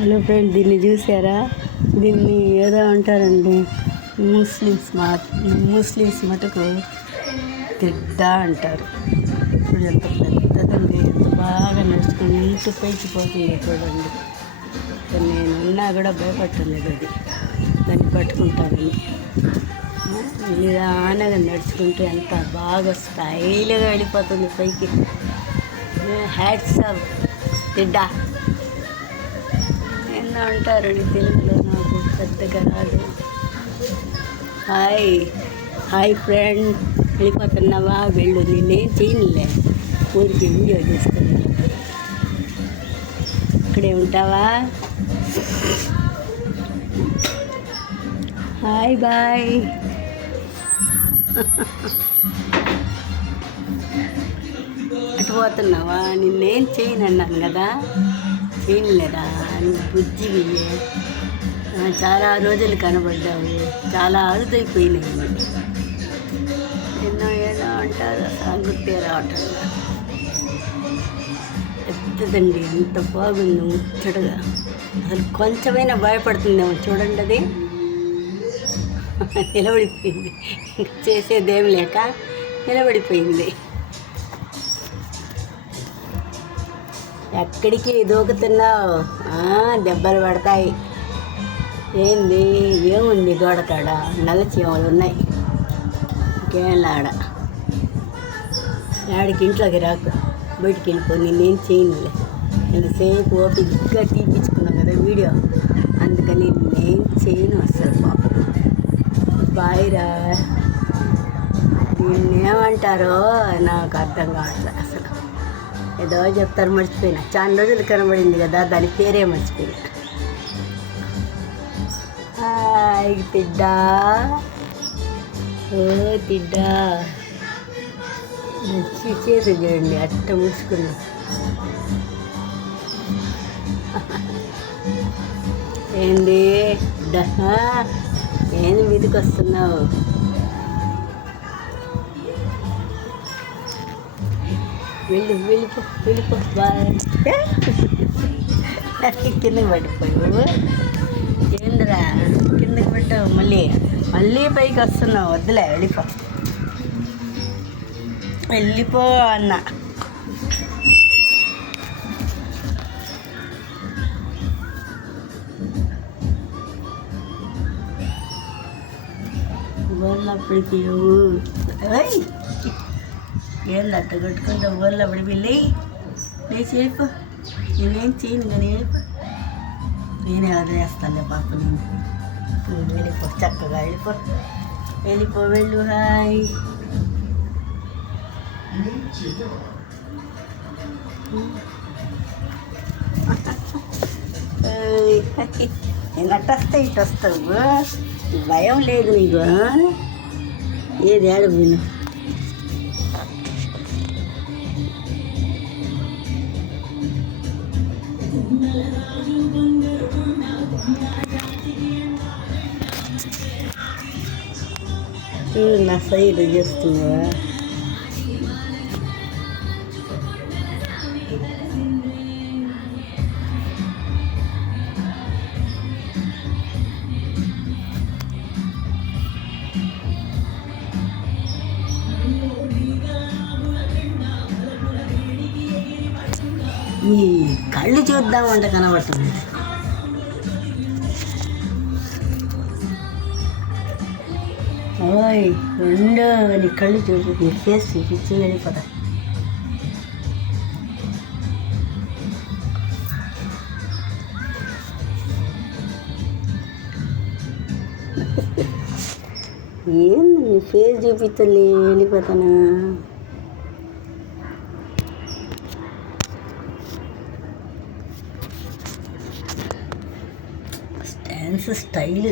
Hello friend, దీన్ని చూసారా? దీన్ని ఏదో అంటారండి, ముస్లిమ్స్ మటుకు తిడ్డ అంటారు. ఇప్పుడు ఎంత పెద్దదండి, ఎంత బాగా నడుచుకుంటూ పైకి పోతుంది చూడండి. నేనున్నా కూడా భయపడలేదు అది, దాన్ని పట్టుకుంటానని. నిదానంగా నడుచుకుంటూ ఎంత బాగా స్టైల్గా వెళ్ళిపోతుంది పైకి. హ్యాట్స్ ఆఫ్ తిడ్డా ఎన్నో అంటారండి తెలుగులో, నాకు పెద్దగా రాదు. హాయ్ ఫ్రెండ్, వెళ్ళిపోతున్నావా? వెళ్ళు, నేనేం చేయనులే, ఊరికి ఎంజాయ్ చేసుకుని ఇక్కడే ఉంటావా? బాయ్. అటు పోతున్నావా? నిన్నేం చేయను అన్నాను కదా, చేయలేదా? బుజ్జివి చాలా రోజులు కనబడ్డావు, చాలా అరుదైపోయినాయి. ఏదో అంటారు, గుర్తే రావటం. పెద్దదండి, ఎంత బాగుంది ముచ్చటగా. అసలు కొంచెమైనా భయపడుతుందేమో చూడండి, అది నిలబడిపోయింది. చేసేదేం లేక నిలబడిపోయింది. ఎక్కడికి దూకుతున్నావు? దెబ్బలు పడతాయి. ఏంది, ఏముంది గోడకాడ? నల్ల చీమలు ఉన్నాయి, ఇంకేళ్ళ ఆడికి ఇంట్లోకి రాకు, బయటికి వెళ్ళిపో. నేనేం చేయనులే, ఎంతసేపు ఓపికగా తీపించుకున్నావు కదా వీడియో, అందుకని నేనేం చేయను అసలు. పాపం బాయ్రా, నిన్నేమంటారో నాకు అర్థం కావట్లేదు అసలు. ఏదో చెప్తారు, మర్చిపోయినా. చాలా రోజులు కనబడింది కదా, దాని పేరే మర్చిపోయినా. తిడ్డా, తిడ్డా మంచి చేతి చూడండి, అట్ట ముడుచుకున్నా. ఏంది ఏంది మీదకి వస్తున్నావు? వెళ్ళిపో బాయ్. కిందకి పడిపోయావు. ఏందిరా కిందకి పెట్టావు? మళ్ళీ పైకి వస్తున్నావు. వద్దులే, వెళ్ళిపో అన్న. వాళ్ళప్పటికి ఏంది అట్ట కట్టుకుంటా? వాళ్ళప్పుడు వెళ్ళి లేచి వెళ్ళిపో. నేనేం చేయను కానీ వెళ్ళిపో. నేనే వదిలేస్తానులే పాప. నేను వెళ్ళిపో, చక్కగా వెళ్ళిపో. వెళ్ళు. హాయ్. నేను అట్టొస్తా ఇటు వస్తావు, భయం లేదు నీకు. ఏది ఆడబోయిన నా సైడ్ చేస్తున్నావా? ఈ కళ్ళు చూద్దామంటే కనబడుతుంది. రెండో నీ కళ్ళు చూసి, నీ ఫేస్ చూపించి వెళ్ళిపోతా. ఏంది నీ ఫేస్ చూపించలే, వెళ్ళిపోతానా? స్టైల్